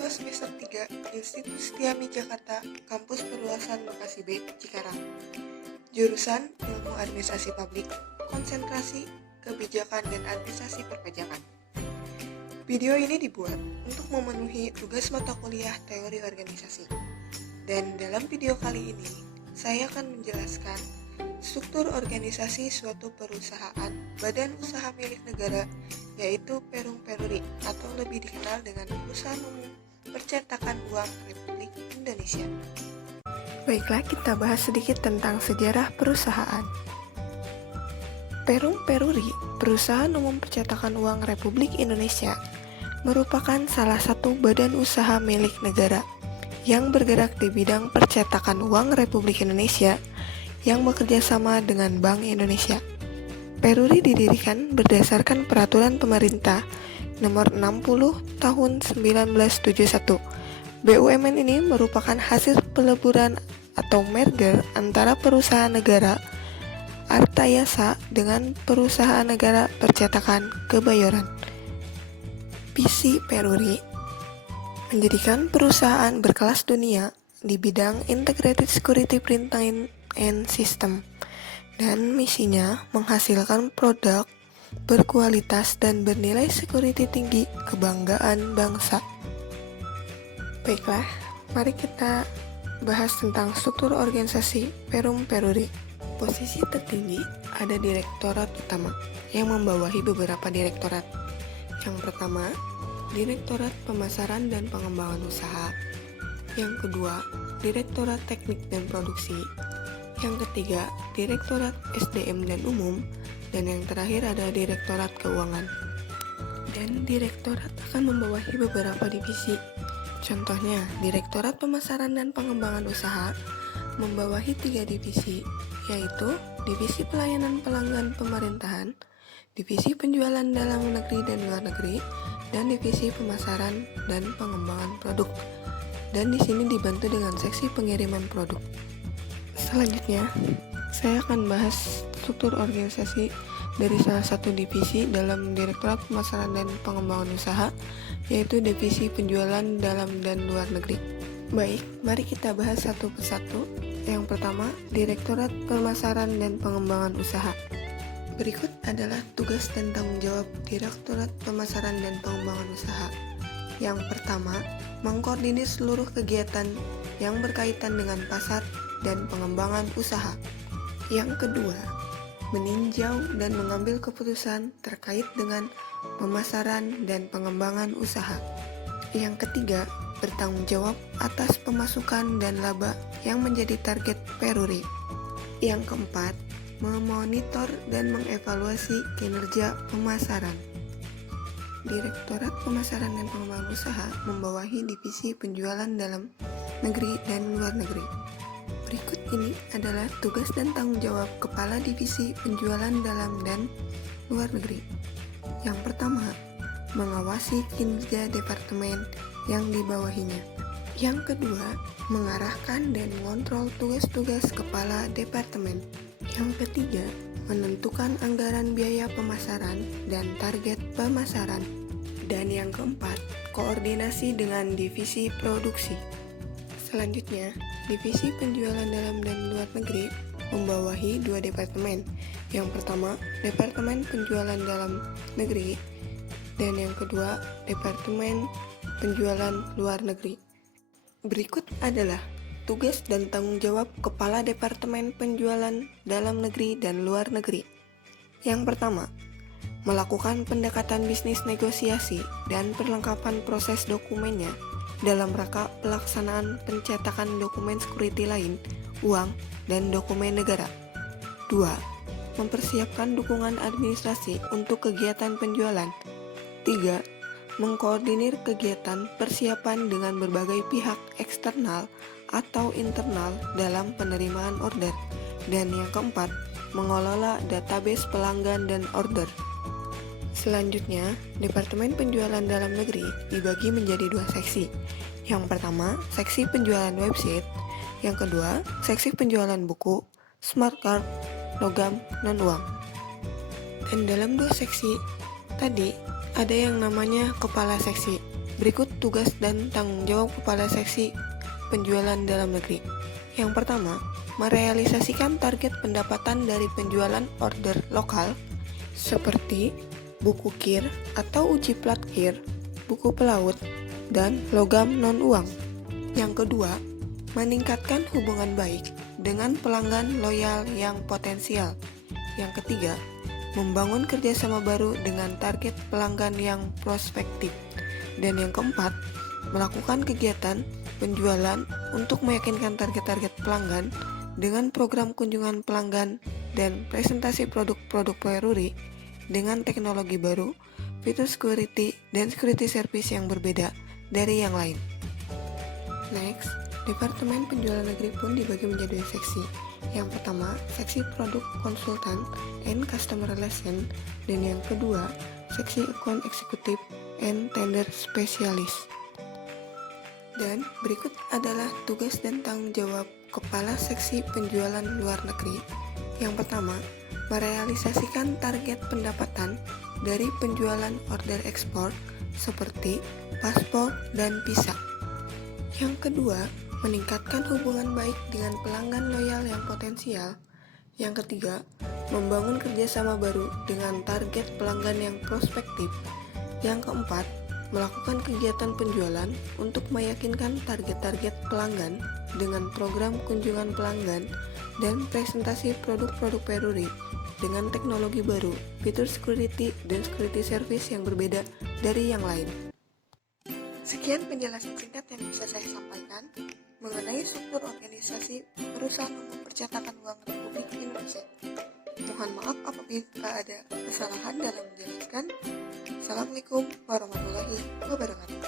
Mahasiswa semester 3 Institut Setiami Jakarta, Kampus Perluasan Lokasi B, Cikarang. Jurusan Ilmu Administrasi Publik, Konsentrasi Kebijakan dan Administrasi Perpajakan. Video ini dibuat untuk memenuhi tugas mata kuliah teori organisasi. Dan dalam video kali ini, saya akan menjelaskan struktur organisasi suatu perusahaan badan usaha milik negara, yaitu Perum Peruri atau lebih dikenal dengan Perusahaan Umum Percetakan Uang Republik Indonesia. Baiklah, kita bahas sedikit tentang sejarah perusahaan. Perum Peruri, Perusahaan Umum Percetakan Uang Republik Indonesia, merupakan salah satu badan usaha milik negara yang bergerak di bidang percetakan uang Republik Indonesia yang bekerja sama dengan Bank Indonesia. Peruri didirikan berdasarkan Peraturan Pemerintah Nomor 60 Tahun 1971. BUMN ini merupakan hasil peleburan atau merger antara perusahaan negara Artayasa dengan perusahaan negara Percetakan Kebayoran. PC Peruri menjadikan perusahaan berkelas dunia di bidang Integrated Security Printing and System, dan misinya menghasilkan produk berkualitas dan bernilai security tinggi kebanggaan bangsa. Baiklah, mari kita bahas tentang struktur organisasi Perum Peruri. Posisi tertinggi ada Direktorat Utama yang membawahi beberapa direktorat. Yang pertama, Direktorat Pemasaran dan Pengembangan Usaha. Yang kedua, Direktorat Teknik dan Produksi. Yang ketiga, Direktorat SDM dan Umum. Dan yang terakhir ada Direktorat Keuangan. Dan direktorat akan membawahi beberapa divisi. Contohnya, Direktorat Pemasaran dan Pengembangan Usaha membawahi 3 divisi, yaitu Divisi Pelayanan Pelanggan Pemerintahan, Divisi Penjualan Dalam Negeri dan Luar Negeri, dan Divisi Pemasaran dan Pengembangan Produk. Dan di sini dibantu dengan seksi pengiriman produk. Selanjutnya, saya akan bahas struktur organisasi dari salah satu divisi dalam Direktorat Pemasaran dan Pengembangan Usaha, yaitu Divisi Penjualan Dalam dan Luar Negeri. Baik, mari kita bahas satu persatu. Yang pertama, Direktorat Pemasaran dan Pengembangan Usaha. Berikut adalah tugas dan tanggung jawab Direktorat Pemasaran dan Pengembangan Usaha. Yang pertama, mengkoordinir seluruh kegiatan yang berkaitan dengan pasar dan pengembangan usaha. Yang kedua, meninjau dan mengambil keputusan terkait dengan pemasaran dan pengembangan usaha. Yang ketiga, bertanggung jawab atas pemasukan dan laba yang menjadi target Peruri. Yang keempat, memonitor dan mengevaluasi kinerja pemasaran. Direktorat Pemasaran dan Pengembangan Usaha membawahi divisi penjualan dalam negeri dan luar negeri. Berikut ini adalah tugas dan tanggung jawab Kepala Divisi Penjualan Dalam dan Luar Negeri. Yang pertama, mengawasi kinerja departemen yang dibawahinya. Yang kedua, mengarahkan dan mengontrol tugas-tugas Kepala Departemen. Yang ketiga, menentukan anggaran biaya pemasaran dan target pemasaran. Dan yang keempat, koordinasi dengan divisi produksi. Selanjutnya, Divisi Penjualan Dalam dan Luar Negeri membawahi 2 departemen. Yang pertama, Departemen Penjualan Dalam Negeri, dan yang kedua, Departemen Penjualan Luar Negeri. Berikut adalah tugas dan tanggung jawab Kepala Departemen Penjualan Dalam Negeri dan Luar Negeri. Yang pertama, melakukan pendekatan bisnis negosiasi dan perlengkapan proses dokumennya dalam rangka pelaksanaan pencetakan dokumen security lain, uang, dan dokumen negara. 2. Mempersiapkan dukungan administrasi untuk kegiatan penjualan. 3. Mengkoordinir kegiatan persiapan dengan berbagai pihak eksternal atau internal dalam penerimaan order. Dan yang keempat, mengelola database pelanggan dan order. Selanjutnya, Departemen Penjualan Dalam Negeri dibagi menjadi 2 seksi. Yang pertama, seksi penjualan website. Yang kedua, seksi penjualan buku, smart card, logam, dan uang. Dan dalam 2 seksi tadi, ada yang namanya kepala seksi. Berikut tugas dan tanggung jawab Kepala Seksi Penjualan Dalam Negeri. Yang pertama, merealisasikan target pendapatan dari penjualan order lokal seperti buku KIR atau uji plat KIR, buku pelaut, dan logam non-uang. Yang kedua, meningkatkan hubungan baik dengan pelanggan loyal yang potensial. Yang ketiga, membangun kerjasama baru dengan target pelanggan yang prospektif. Dan yang keempat, melakukan kegiatan penjualan untuk meyakinkan target-target pelanggan dengan program kunjungan pelanggan dan presentasi produk-produk Peruri dengan teknologi baru, fitur security, dan security service yang berbeda dari yang lain. Next, Departemen Penjualan Negeri pun dibagi menjadi dua seksi. Yang pertama, seksi produk konsultan and customer relation, dan yang kedua, seksi account eksekutif and tender spesialis. Dan berikut adalah tugas dan tanggung jawab Kepala Seksi Penjualan Luar Negeri. Yang pertama, merealisasikan target pendapatan dari penjualan order ekspor seperti paspor dan visa. Yang kedua, meningkatkan hubungan baik dengan pelanggan loyal yang potensial. Yang ketiga, membangun kerjasama baru dengan target pelanggan yang prospektif. Yang keempat, melakukan kegiatan penjualan untuk meyakinkan target-target pelanggan dengan program kunjungan pelanggan dan presentasi produk-produk Peruri dengan teknologi baru, fitur security, dan security service yang berbeda dari yang lain. Sekian penjelasan singkat yang bisa saya sampaikan mengenai struktur organisasi Perusahaan Umum Percetakan Uang Republik Indonesia. Mohon maaf apabila ada kesalahan dalam menjelaskan. Assalamualaikum warahmatullahi wabarakatuh.